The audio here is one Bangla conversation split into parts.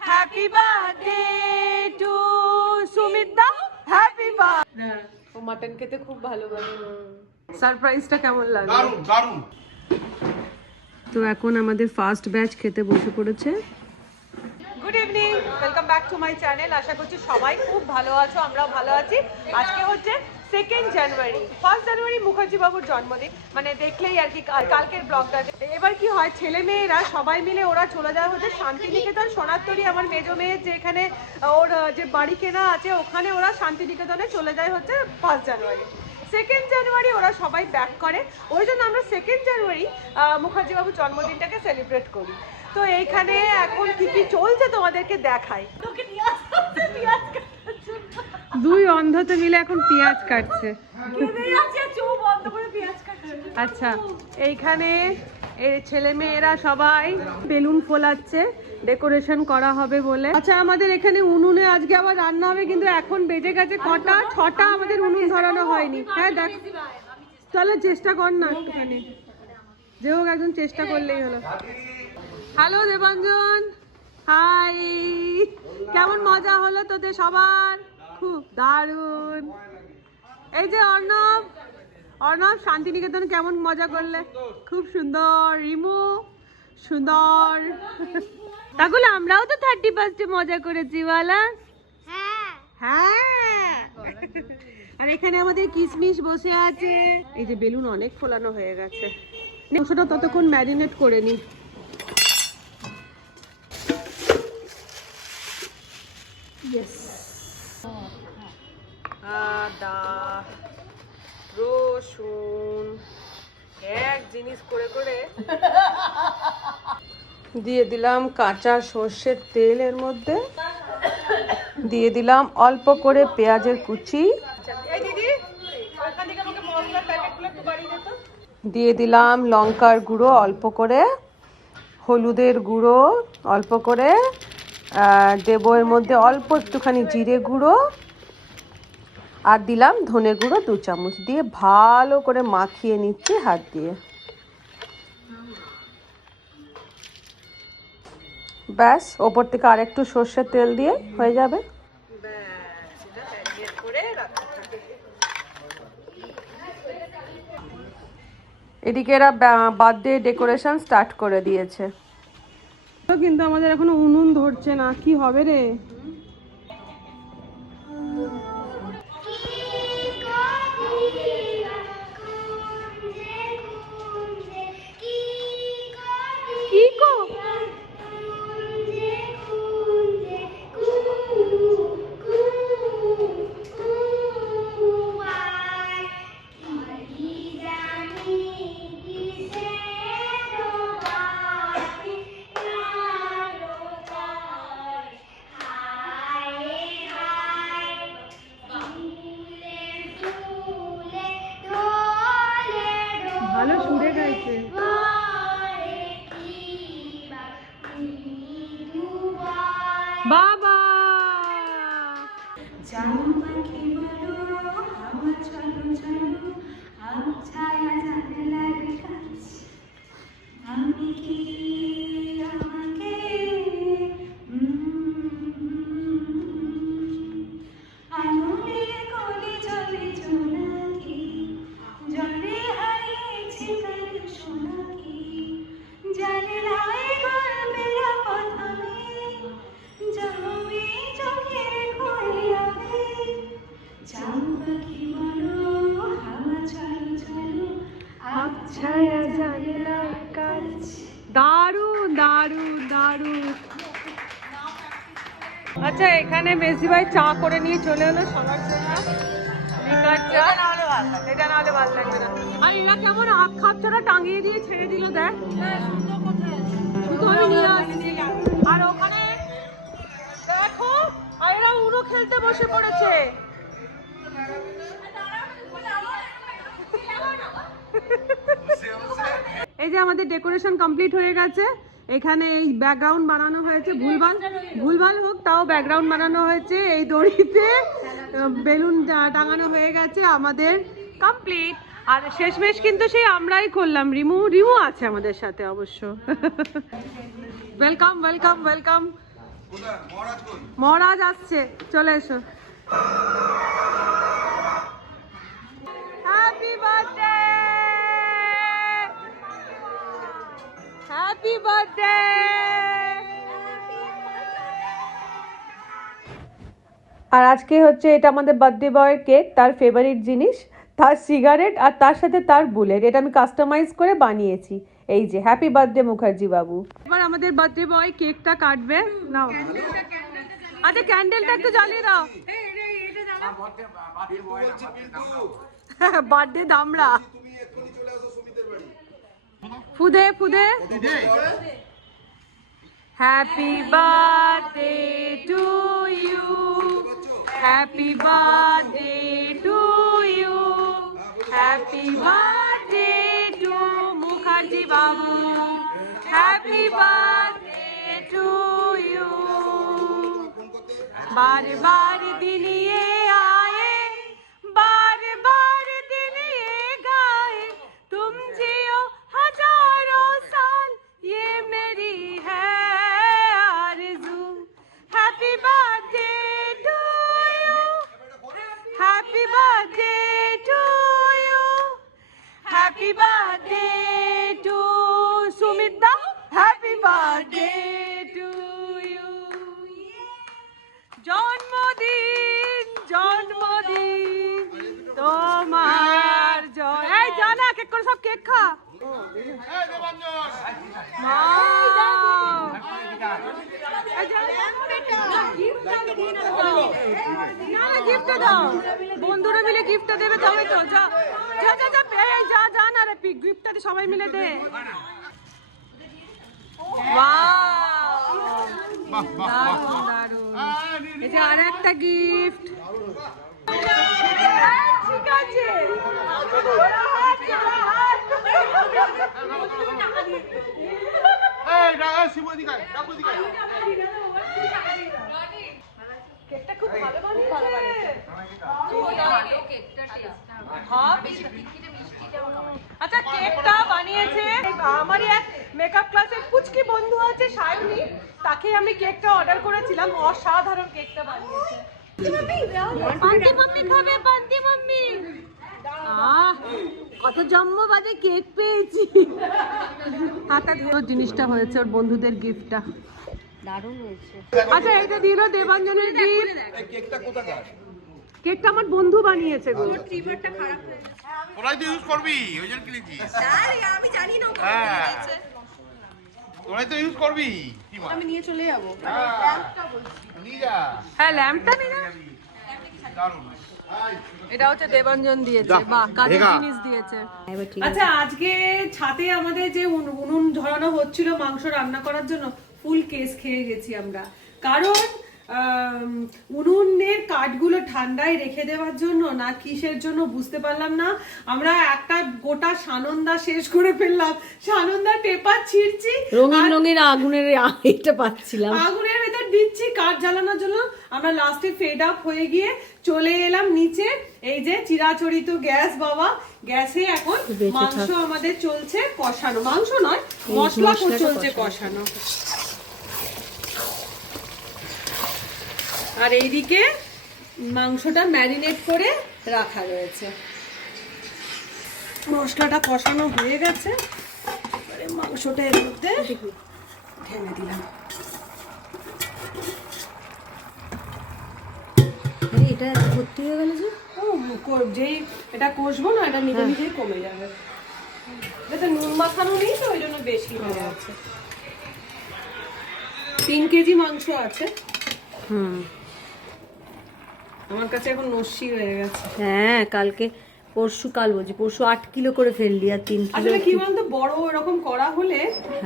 Happy birthday to Sumita, happy birthday. ও মাটন খেতে খুব ভালোবাসে। সারপ্রাইজটা কেমন লাগলো? দারুণ দারুণ। তো এখন আমাদের ফার্স্ট ব্যাচ খেতে বসে পড়েছে। Good evening, welcome back to my channel. আশা করছি সবাই খুব ভালো আছো, আমরাও ভালো আছি। আজকে হচ্ছে 2nd জানুয়ারি। 1st জানুয়ারি মুখার্জি বাবুর জন্মদিন, মানে দেখলেই আর কি কালকের ব্লগটা। এবার কি হয়, ছেলে মেয়েরা সবাই মিলে ওরা চলে যায় হচ্ছে শান্তিনিকেতন, সোনারতরী। আমার মেজো মেয়ের যেখানে ওর যে বাড়ি কেনা আছে ওখানে ওরা শান্তিনিকেতনে চলে যায় হচ্ছে 1st জানুয়ারি। 2nd জানুয়ারি ওরা সবাই ব্যাক করে, ওই জন্য আমরা 2nd জানুয়ারি মুখার্জি বাবুর জন্মদিনটাকে সেলিব্রেট করি। তো এইখানে এখন কি কি চলছে তোমাদেরকে দেখাই। দুই অন্ধতে মিলে এখন পেঁয়াজ কাটছে। আচ্ছা, এইখানে এই ছেলে মেয়েরা সবাই বেলুন ফোলাচ্ছে, ডেকোরেশন করা হবে বলে। আচ্ছা, আমাদের এখানে উনুনে আজকে আবার রান্না হবে, কিন্তু এখন বেজে গেছে কটা, 6টা, আমাদের উনুন ধরানো হয়নি। হ্যাঁ দেখ, তাহলে চেষ্টা কর না একটুখানি, যে হোক একজন চেষ্টা করলেই হলো। হ্যালো দেবাঞ্জন, হাই, কেমন মজা হলো তোদের সবার? খুব দারুণ। এই যে অর্ণব, অর্ণব শান্তিনিকেতন কেমন মজা করলে? খুব সুন্দর। রিমু সুন্দর। তাহলে আমরাও তো 31 মজা করেছি বলা। হ্যাঁ, আর এখানে আমাদের কিসমিস বসে আছে। এই যে বেলুন অনেক ফোলানো হয়ে গেছে, মাংসটা ততক্ষণ ম্যারিনেট করে নি। আদা রসুন এক জিনিস করে করে দিয়ে দিলাম কাঁচা সর্ষের তেল, এর মধ্যে দিয়ে দিলাম অল্প করে পেঁয়াজের কুচি, দিয়ে দিলাম লঙ্কার গুঁড়ো অল্প করে, হলুদের গুঁড়ো অল্প করে, দেবো এর মধ্যে অল্প একটুখানি জিরে গুঁড়ো, আর দিলাম ধনে গুঁড়ো 2 চামচ, দিয়ে ভালো করে মাখিয়ে নিচ্ছি হাত দিয়ে। ব্যাস, ওপর থেকে আরেকটু সর্ষের তেল দিয়ে হয়ে যাবে। এদিকে এরা বার্থডে ডেকোরেশন স্টার্ট করে দিয়েছে, কিন্তু আমাদের এখনো উনুন ধরছে না। কি হবে রে? ভালো সুরে গাইছে বাবা। দারুণ দারুণ দারুণ। আচ্ছা, এখানে মেসি ভাই চা করে নিয়ে চলে এলো সবার জন্য। এটা না হলে ভালো লাগবে না। আর এরা কেমন হাত খাপছাড়া টাঙিয়ে দিয়ে ছেড়ে দিল, দেখ। আর ওখানে দেখো, আর এরা উনো খেলতে বসে পড়েছে। এই যে আমাদের ডেকোরেশন কমপ্লিট হয়ে গেছে। এখানে এই ব্যাকগ্রাউন্ড বানানো হয়েছে, ভুলভাল হোক তাও ব্যাকগ্রাউন্ড বানানো হয়েছে। এই দড়িতে বেলুন টাঙানো হয়ে গেছে, আমাদের কমপ্লিট। আর শেষমেশ কিন্তু সেই আমরাই করলাম, রিমু আছে আমাদের সাথে অবশ্য। Welcome welcome welcome. মহারাজ আসছে, চলে এসো। Happy birthday, happy birthday. আর আজকে হচ্ছে এটা আমাদের বার্থডে বয়ের কেক, তার ফেভারিট জিনিস, তার সিগারেট আর তার সাথে তার বুলেট। এটা আমি কাস্টমাইজ করে বানিয়েছি। এই যে হ্যাপি বার্থডে মুখার্জি বাবু। এবার আমাদের বার্থডে বয় কেকটা কাটবে। নাও, আচ্ছা ক্যান্ডেলটা একটু জ্বালিয়ে দাও। বার্থডে দামড়া, ফুদে ফুদে। Happy birthday to you, happy birthday to you, happy birthday to Mukherjee বাবু, হ্যাপি বার্থডে টু ইউ। बार बार दिन ये आए, बार बार दिन ये गाए, तुम जियो हजारों साल, ये मेरी है आरज़ू। Happy birthday to you, happy birthday to you, happy birthday to Sumita, happy birthday to you. জন্মদিন জন্মদিন তোমার জয়। এই জানা কেক করে সব কেক খা। গিফট দাও, বন্ধুরা মিলে গিফটটা দেবে তবে তো। যা যা যা যা যা না রে, পিক গিফটটা সবাই মিলে দে। এই যে আর একটা গিফট। ঠিক আছে, কেকটা খুব ভালো বানিয়েছে। আচ্ছা কেকটা বানিয়েছে আমারই এক মেকআপ ক্লাসের পুচকি বন্ধু আছে সায়নী, তাকে আমি কেকটা অর্ডার করেছিলাম। অসাধারণ কেকটা বানিয়েছে। বান্টি মাম্মি খাবে, বান্টি মাম্মি। কত জম্ম বাজে কেক পেয়েছি। হাতে ধরো জিনিসটা হয়েছে ওর বন্ধুদের গিফটটা, দারুণ হয়েছে। আচ্ছা এইটা দিল দেবাঞ্জনের গিফট। কেকটা কোথাকার? কেকটা আমার বন্ধু বানিয়েছে গো। ট্রিমারটা খারাপ হয়েছে। তোরাই তো ইউজ করবি, ওই জন্য কিনেছিস। আরে আমি জানি না ও কিনেছে। তোরাই তো ইউজ করবি। আমি নিয়ে চলে যাব। ল্যাম্পটা বলছি। নিয়ে যা। হ্যাঁ ল্যাম্পটা নিয়ে যা। দারুণ। এটা হচ্ছে দেবাঞ্জন দিয়েছে। বাহ, কাজের জিনিস দিয়েছে। আচ্ছা আজকে ছাদে আমাদের যে উনুন ধরানো হচ্ছিল মাংস রান্না করার জন্য, ফুল কেস খেয়ে গেছি আমরা। কারণ উনুনের কাঠগুলো ঠান্ডায় রেখে দেওয়ার জন্য না কিসের জন্য বুঝতে পারলাম না, আমরা একটা গোটা সানন্দা শেষ করে ফেললাম। সানন্দা পেপার ছিঁড়ছি, রঙিন রঙিন আগুনের এটা পাচ্ছিলাম, আগুনের ভেতর দিচ্ছি কাঠ জ্বালানোর জন্য। আমরা লাস্টে ফেড আপ হয়ে গিয়ে চলে এলাম নিচে। এই যে চিরাচরিত গ্যাস, বাবা গ্যাসে এখন মাংস আমাদের চলছে কষানো। মাংস নয়, মশলা চলছে কষানো। আর এইদিকে মাংসটা ম্যারিনেট করে রাখা রয়েছে। মশলাটা কষানো হয়ে গেছে, এবারে মাংসটা এর মধ্যে ঢেলে দিলাম। এটা ভর্তি হয়ে গেল যে যেই এটা কষবো না, এটা নিজে নিজেই কমে যাবে। এটা নুন মাখানো নেই তো ওই জন্য বেশি হয়ে যাচ্ছে। 3 কেজি মাংস আছে। আমার কাছে এখন নস্যি হয়ে গেছে। হ্যাঁ কালকে কাল বলছি পরশু 8 কিলো করে ফেললি, আর 3 কিলো। আসলে কি বলতো, বড় এরকম করা হলে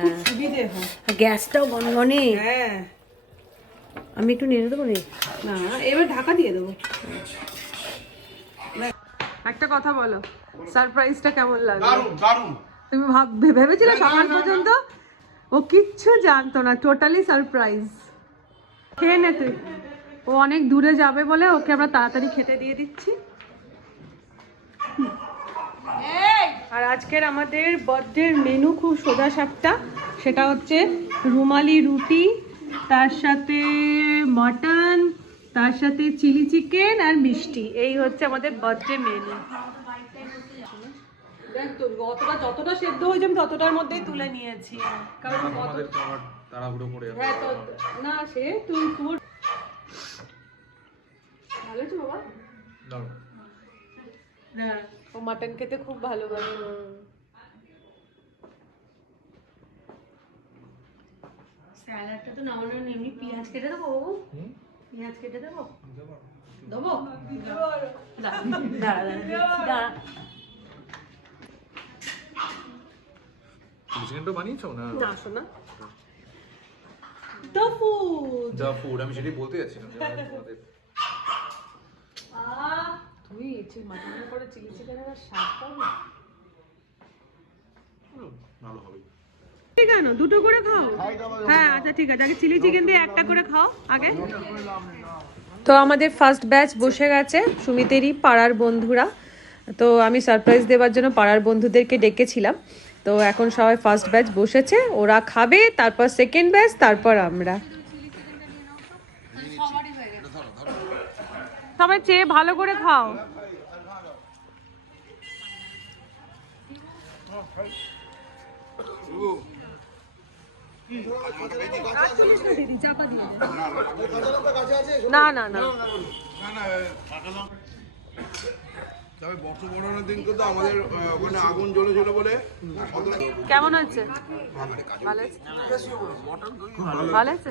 খুব সুবিধে হয়। গ্যাসটাও গনগনে। হ্যাঁ আমি একটু নেড়ে দেবো রে। না এবার ঢাকা দিয়ে দেবো। একটা কথা বলো, সারপ্রাইজটা কেমন লাগলো? দারুণ দারুণ। তুমি ভেবেছিলে সকাল পর্যন্ত? ও কিচ্ছু জানতো না, টোটালি সারপ্রাইজ। খেয়ে নে তুই। ও অনেক দূরে যাবে বলে ওকে আমরা তাড়াতাড়ি খেতে দিয়ে দিচ্ছি। আজকের আমাদের বার্থডের মেনু খুব সোজা সাপটা, সেটা হচ্ছে রুমালি রুটি, তার সাথে মটন, তার সাথে চিলি চিকেন আর মিষ্টি। এই হচ্ছে আমাদের বার্থডে মেনু। দেখ তো যতটা সেদ্ধ হয়েছে আমি ততটার মধ্যেই তুলে নিয়েছি, কারণ তাড়াহুড়ো করে হ্যাঁ তো না সে তুই তোর ভালো আছে বাবা। হ্যাঁ ও মাটন খেতে খুব ভালোবাসে। স্যালাডটা তো নামানোর নেই, এমনি পেঁয়াজ কেটে দেবো বাবু? পেঁয়াজ কেটে দেবো? দেবো? দাঁড়া দাঁড়া। চিকেনটা বানিয়েছো না? না শোনা দ্য ফুড আমি সেটাই বলতে যাচ্ছিলাম। তুই মাটনের পরে চিলি চিকেনের স্বাদ পাবি। ভালো হবে। ঠিক আছে, দুটো করে খাও। হ্যাঁ আচ্ছা ঠিক আছে, আগে চিলি চিকেন দিয়ে একটা করে খাও আগে। তো আমাদের ফার্স্ট ব্যাচ বসে গেছে, সুমিতেরই পাড়ার বন্ধুরা। তো আমি সারপ্রাইজ দেওয়ার জন্য পাড়ার বন্ধুদেরকে ডেকেছিলাম। তো এখন সবাই ফার্স্ট ব্যাচ বসেছে, ওরা খাবে, তারপর সেকেন্ড ব্যাচ, তারপর আমরা। সবাই চেয়ে ভালো করে খাও। না না না তবে বর্ষবরণের দিন কিন্তু আমাদের ওখানে আগুন জ্বলেছিল বলে। কেমন হচ্ছে? ভালো আছে, ভালো আছে।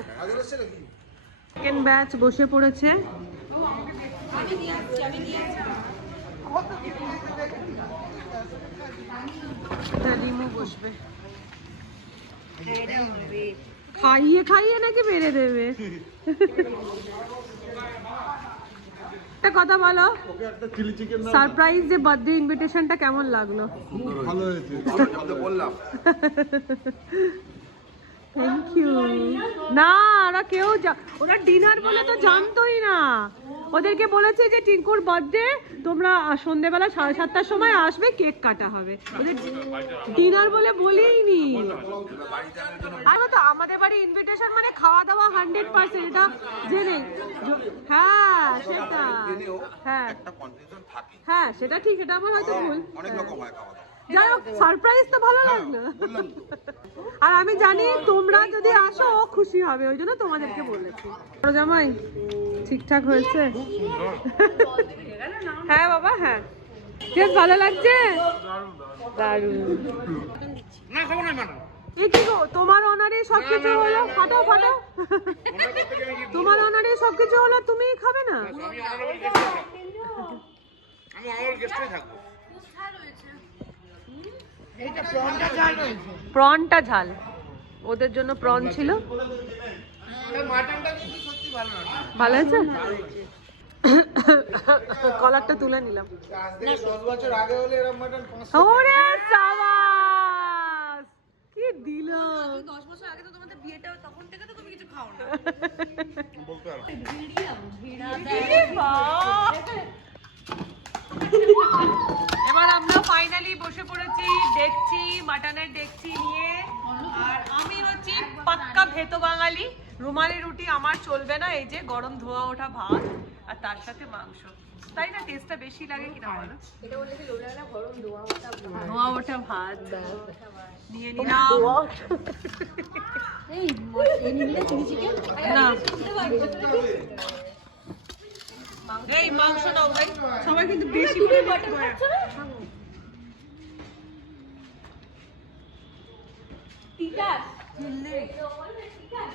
সেকেন্ড ব্যাচ বসে পড়েছে। রিমু বসবে, খাইয়ে খাইয়ে নাকি বেড়ে দেবে। একটা কথা বলো, সারপ্রাইজ যে বার্থডে ইনভিটেশনটা কেমন লাগলো? ভালো হয়েছে, বললাম। Thank you. না ওরা ডিনার বলে তো জানতোই না। ওদেরকে বলেছে যে টিঙ্কুর বার্থডে, তোমরা সন্ধ্যেবেলা 7:30টার সময় আসবে, কেক কাটা হবে। ওদের ডিনার বলে বলিনি। আর তো আমাদের বাড়ি ইনভিটেশন মানে খাওয়া দাওয়া 100%, এটা জেনে। হ্যাঁ সেটা, হ্যাঁ হ্যাঁ সেটা ঠিক, এটা আমার হয়তো ভুল। যাই হোক, সারপ্রাইজ তো ভালো লাগলো। আর আমি জানি তোমরা যদি আসো ও খুশি হবে, ওই জন্য তোমাদেরকে বলেছি। জামাই ঠিকঠাক হয়েছে? হ্যাঁ বাবা, হ্যাঁ বেশ ভালো লাগছে, দারুণ। এ কি গো, তোমার অনারে সবকিছু হলো, ফাটাও ফাটাও। তোমার অনারে সবকিছু হলো, তুমিই খাবে না? আমি অল গেস্টই থাকবো। প্রনটা ঝাল, ওদের জন্য প্রন ছিল। ভালো আছে, কলারটা তুলে নিলাম। ওরে সাবাস, কি দিল। 10 বছর আগে তো তোমাদের বিয়েটা, তখন থেকে তো তুমি কিছু খাও না। এবার আমরা ফাইনালি বসে পড়েছি ডেকচি, মাটনের ডেকচি নিয়ে। আর আমি হচ্ছি পাক্কা ভেতো বাঙালি, রুমালি রুটি আমার চলবে না, এই যে গরম ধোয়া ওঠা ভাত আর তার সাথে মাংস, তাই না? টেস্টটা বেশি লাগে কিনা বলো? ধোয়া ওঠা ভাত নিয়ে নিলাম। না এই মাংস দাও ভাই, সবাই কিন্তু বেশি করে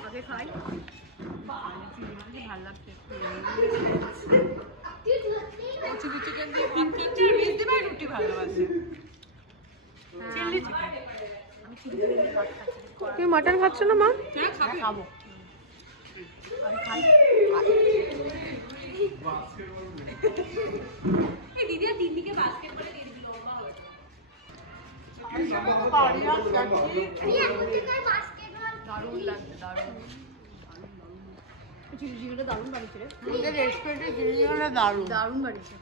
আগে খাই, ভালো লাগছে। চিলি চিকেন দিয়ে মিস দিবে, রুটি ভালোবাসে। চিলি চিকেন, তুমি মাটন খাচ্ছ না মা? খাবো। দারুণ লাগছে, দারুণ। চিলি চিকেনটা দারুণ বানিয়েছে রে, আমাদের রেস্টুরেন্টে চিলি চিকেনটা দারুণ দারুণ বানিয়েছে,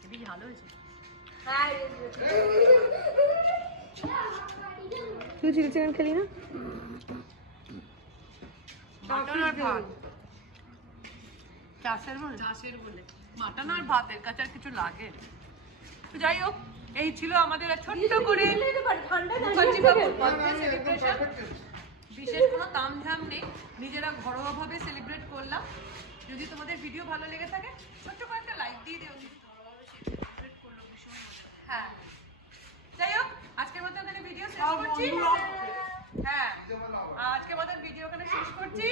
খুবই ভালো হয়েছে। চিলি চিকেন খেলি না? মাটন আর ভাত চাষের বলে মাটন আর ভাতের কাছে আর কিছু লাগে। তো যাই হোক, এই ছিল আমাদের ছোট্ট করে মুখার্জি বাবুর বার্থডে সেলিব্রেশন। বিশেষ কোনো তামঝাম নেই, নিজেরা ঘরোয়াভাবে সেলিব্রেট করলাম। যদি তোমাদের ভিডিও ভালো লেগে থাকে ছোট্ট করে একটা লাইক দিয়ে দিও। ঘরোয়াভাবে সেলিব্রেট করলো, ভীষণ মজা। হ্যাঁ, যাই হোক, আজকের মতো এখানে ভিডিও শেষ করছি। হ্যাঁ, আজকের মতো ভিডিও এখানে শেষ করছি।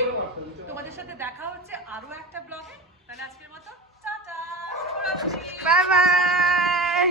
তোমাদের সাথে দেখা হচ্ছে আরো একটা ব্লগে। তাহলে আজকের মতো টাটা, শুভরাত্রি, বাই বাই।